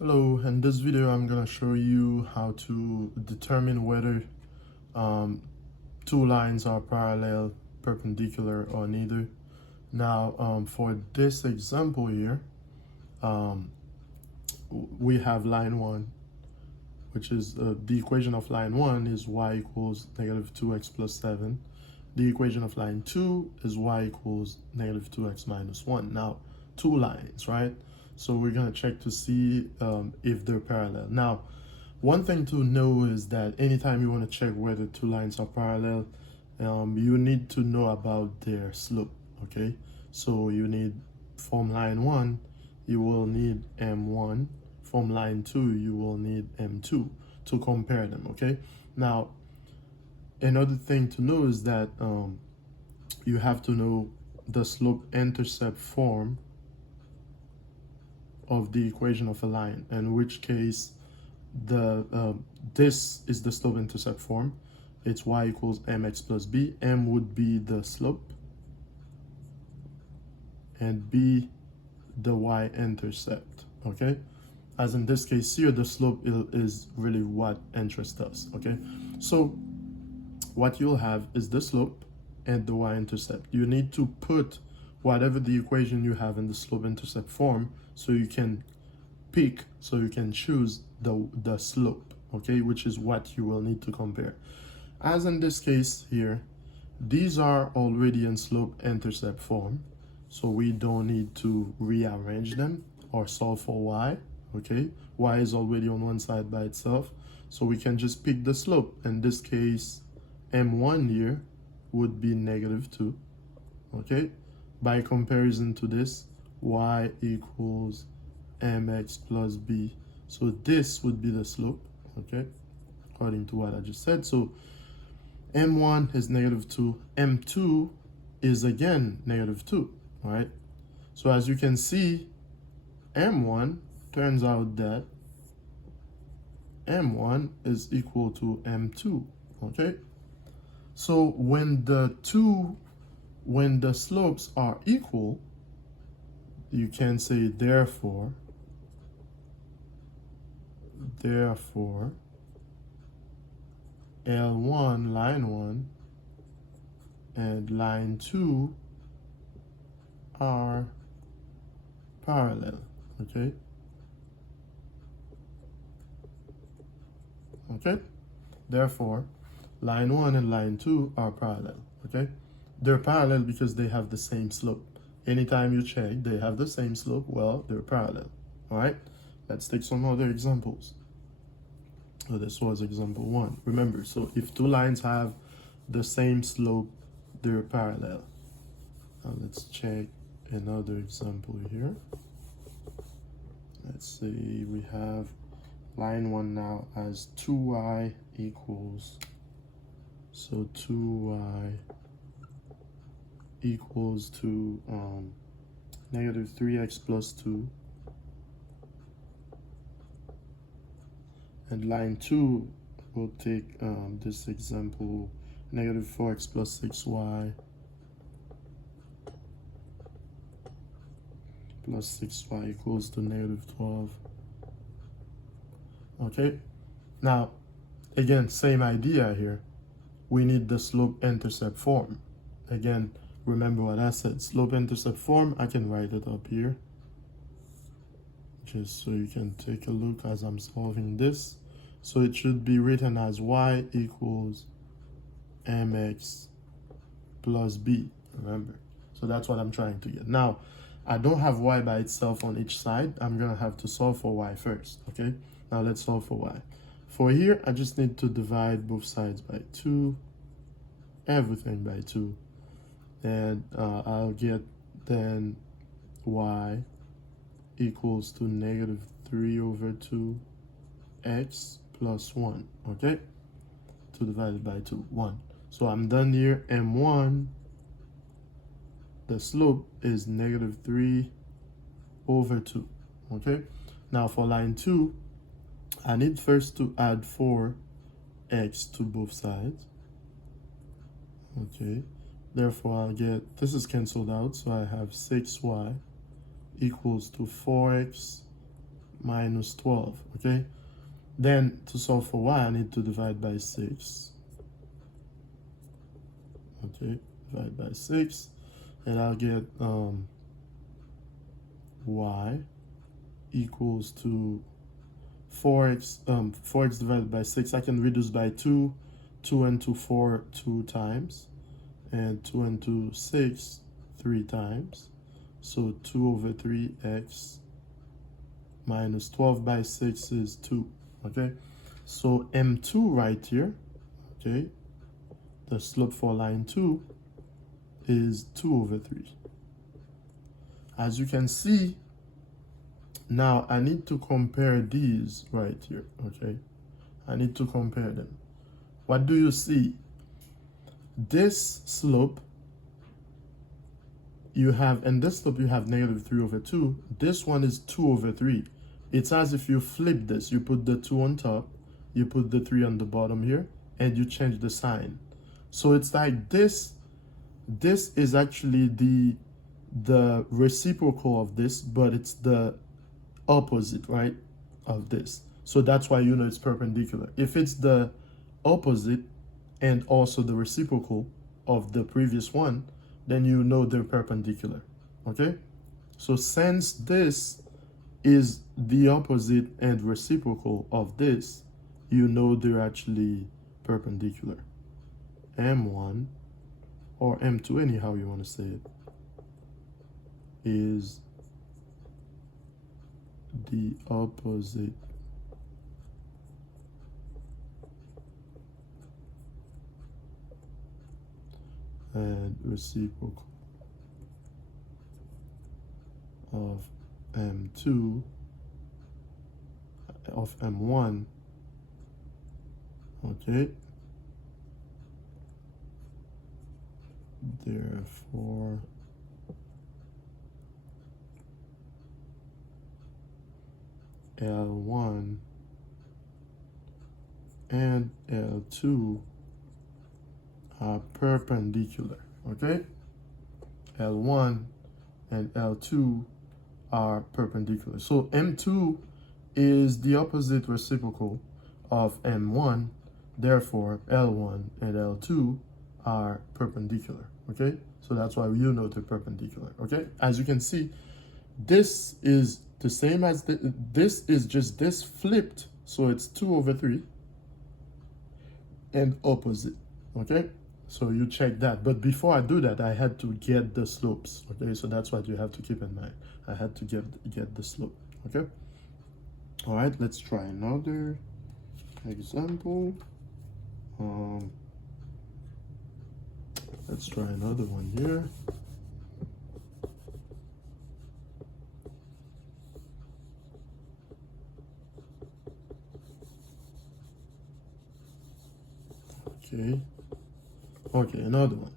Hello, in this video I'm going to show you how to determine whether um, two lines are parallel, perpendicular, or neither. Now, for this example here, um, we have line 1, which is the equation of line 1 is y equals negative 2x plus 7. The equation of line 2 is y equals negative 2x minus 1. Now, two lines, right? So we're going to check to see if they're parallel. Now, one thing to know is that anytime you want to check whether two lines are parallel, you need to know about their slope, okay? So you need, from line 1, you will need M1. From line 2, you will need M2 to compare them, okay? Now, another thing to know is that you have to know the slope-intercept form of the equation of a line, in which case this is the slope-intercept form. It's y equals mx plus b. M would be the slope and b the y-intercept, okay? As in this case here, the slope is really what interests us, okay? So what you'll have is the slope and the y-intercept. You need to put whatever the equation you have in the slope-intercept form so you can pick, so you can choose the slope, okay, which is what you will need to compare. As in this case here, these are already in slope-intercept form, so we don't need to rearrange them or solve for y, okay? Y is already on one side by itself, so we can just pick the slope. In this case, M1 here would be negative 2, okay? By comparison to this, y equals mx plus b. So this would be the slope, okay? According to what I just said. So M1 is negative 2. M2 is again negative 2, right? So as you can see, M1 turns out that M1 is equal to M2, okay? So when the slopes are equal, you can say therefore L1, line 1, and line 2 are parallel, okay? Okay? Therefore, line 1 and line 2 are parallel, okay? They're parallel because they have the same slope. Anytime you check they have the same slope, well, they're parallel, all right? Let's take some other examples. So this was example 1. Remember, so if two lines have the same slope, they're parallel. Now let's check another example here. Let's see, we have line 1 now as 2y equals, so 2y equals to negative 3x plus 2. And line 2, we'll take this example, negative 4x plus 6y plus 6y equals to negative 12. Okay, now, again, same idea here. We need the slope-intercept form. Again, remember what I said, slope-intercept form, I can write it up here, just so you can take a look as I'm solving this. So it should be written as y equals mx plus b, remember? So that's what I'm trying to get. Now, I don't have y by itself on each side. I'm gonna have to solve for y first, okay? Now let's solve for y. For here, I just need to divide both sides by 2, everything by 2. And I'll get then y equals to negative 3 over 2 x plus 1, okay? 2 divided by 2, 1. So I'm done here. M1, the slope is negative 3 over 2, okay? Now for line 2, I need first to add 4x to both sides, okay? Therefore, I'll get, this is canceled out, so I have 6y equals to 4x minus 12, okay? Then to solve for y, I need to divide by 6. Okay, divide by 6, and I'll get y equals to 4x, 4x divided by 6. I can reduce by 2, 2 into 4 2 times, and 2 into 6 3 times. So 2 over 3x minus 12 by 6 is 2, okay? So M2 right here, okay, the slope for line 2 is 2 over 3. As you can see, now I need to compare these right here, okay? I need to compare them. What do you see? This slope you have, and this slope you have negative 3 over 2. This one is 2 over 3. It's as if you flip this. You put the 2 on top, you put the 3 on the bottom here, and you change the sign. So it's like this is actually the reciprocal of this, but it's the opposite, right, of this. So that's why you know it's perpendicular. If it's the opposite and also the reciprocal of the previous one, then you know they're perpendicular, okay? So since this is the opposite and reciprocal of this, you know they're actually perpendicular. M1, or M2, anyhow you want to say it, is the opposite and reciprocal of M2 of M1, okay? Therefore, L1 and L2 are perpendicular, okay? L1 and L2 are perpendicular. So M2 is the opposite reciprocal of M1, therefore L1 and L2 are perpendicular, okay? So that's why you know they're perpendicular, okay? As you can see, this is the same as this is just this flipped, so it's 2 over 3 and opposite, okay? So you check that. But before I do that, I had to get the slopes, okay? So that's what you have to keep in mind. I had to get the slope, okay? All right, let's try another example. Let's try another one here. Okay, another one.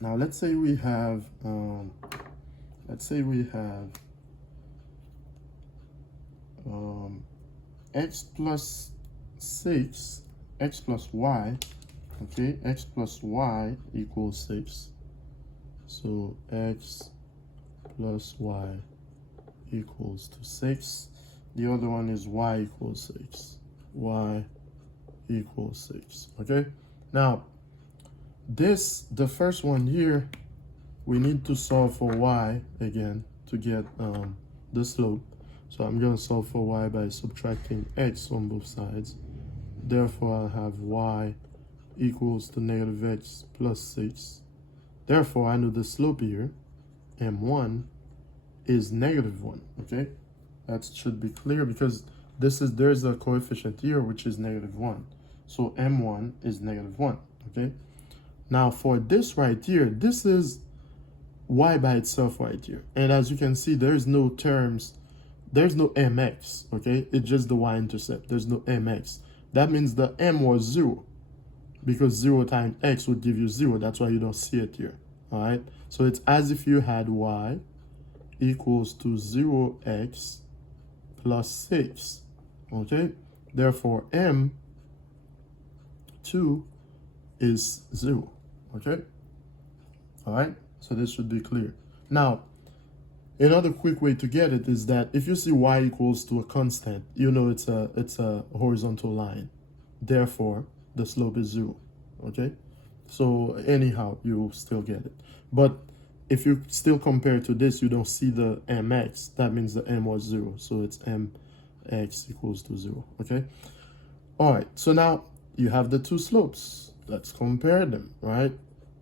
Now let's say we have x plus 6, x plus y, okay, x plus y equals 6. So x plus y equals to 6. The other one is y equals 6. Y equals 6, okay? Now, the first one here, we need to solve for y again to get the slope. So I'm going to solve for y by subtracting x on both sides. Therefore, I have y equals to negative x plus 6. Therefore, I know the slope here, m1, is negative 1, okay? That should be clear because there's a coefficient here which is negative 1. So m1 is negative 1, okay? Now for this right here, this is y by itself right here. And as you can see, there's no terms, there's no mx, okay? It's just the y-intercept. There's no mx. That means the m was 0 because 0 times x would give you 0. That's why you don't see it here, all right? So it's as if you had y equals to 0x plus 6, okay? Therefore, m2 is 0, okay? All right, so this should be clear. Now, Another quick way to get it is that if you see y equals to a constant, you know it's a horizontal line. Therefore, the slope is 0. Okay? So anyhow, you still get it. But if you still compare to this, you don't see the mx. That means the m was 0. So it's mx equals to 0. Okay? All right. So now you have the two slopes. Let's compare them, right?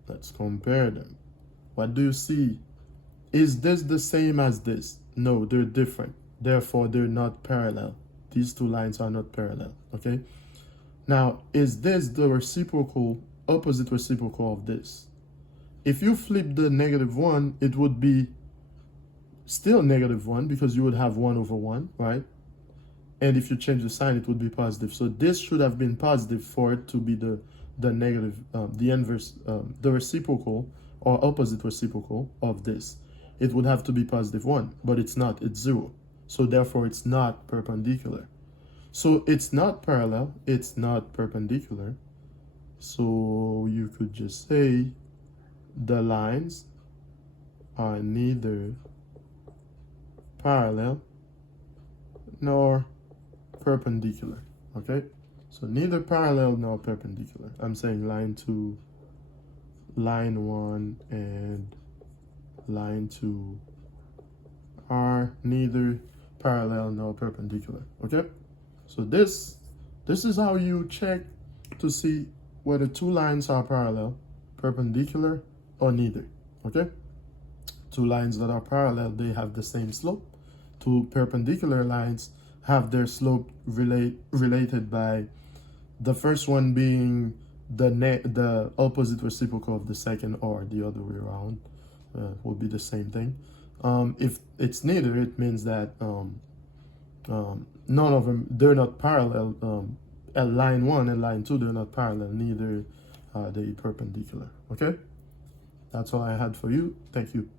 Let's compare them. What do you see? Is this the same as this? No, they're different. Therefore, they're not parallel. These two lines are not parallel, okay? Now, is this the reciprocal, opposite reciprocal of this? If you flip the -1, it would be still -1 because you would have 1 over 1, right? And if you change the sign, it would be positive. So this should have been positive for it to be the negative, the inverse, the reciprocal or opposite reciprocal of this. It would have to be +1, but it's not, it's 0. So therefore it's not perpendicular. So it's not parallel, it's not perpendicular. So you could just say the lines are neither parallel nor perpendicular, okay? So neither parallel nor perpendicular. I'm saying line 2, line 1, and line 2 are neither parallel nor perpendicular, okay? So this is how you check to see whether two lines are parallel, perpendicular, or neither, okay? Two lines that are parallel, they have the same slope. Two perpendicular lines have their slope related by the first one being the opposite reciprocal of the second, or the other way around. Will be the same thing. If it's neither, it means that none of them, they're not parallel. At line 1 and line 2, they're not parallel, neither are they perpendicular. Okay? That's all I had for you. Thank you.